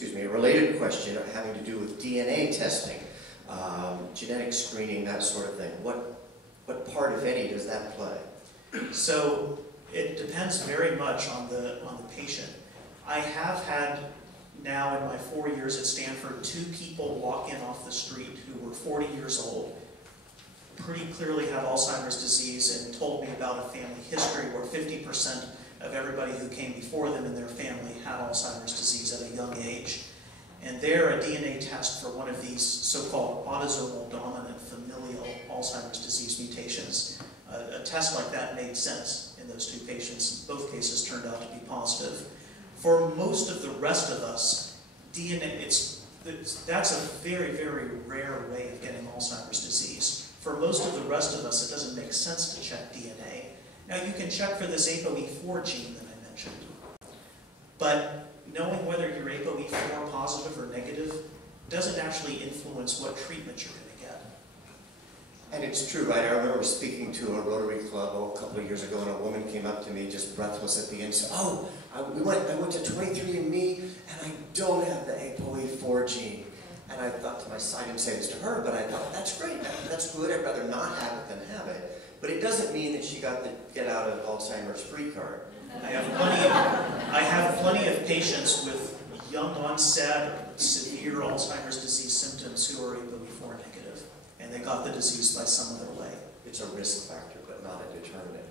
a related question having to do with DNA testing, genetic screening, that sort of thing. What part, if any, does that play? So it depends very much on the patient. I have had now in my 4 years at Stanford 2 people walk in off the street who were 40 years old, pretty clearly had Alzheimer's disease, and told me about a family history where 50% of everybody who came before them in their family had Alzheimer's disease at a young age. And there, a DNA test for one of these so-called autosomal dominant familial Alzheimer's disease mutations, a test like that made sense in those 2 patients. Both cases turned out to be positive. For most of the rest of us, DNA, that's a very, very rare way of getting Alzheimer's disease. For most of the rest of us, it doesn't make sense to check DNA. Now, you can check for this ApoE4 gene that I mentioned, but knowing whether you're ApoE4 positive or negative doesn't actually influence what treatment you're going to get. And it's true, right? I remember speaking to a Rotary Club a couple of years ago, and a woman came up to me just breathless at the end and said, "Oh, I went to 23andMe, and I don't have the ApoE4 gene." And I thought to myself, I didn't say this to her, but I thought, that's great, that's good, I'd rather not have it than have it. But it doesn't mean that she got the get out of Alzheimer's free card. I have plenty of patients with young onset or severe Alzheimer's disease symptoms who are ApoE4 negative, and they got the disease by some other way. It's a risk factor, but not a determinant.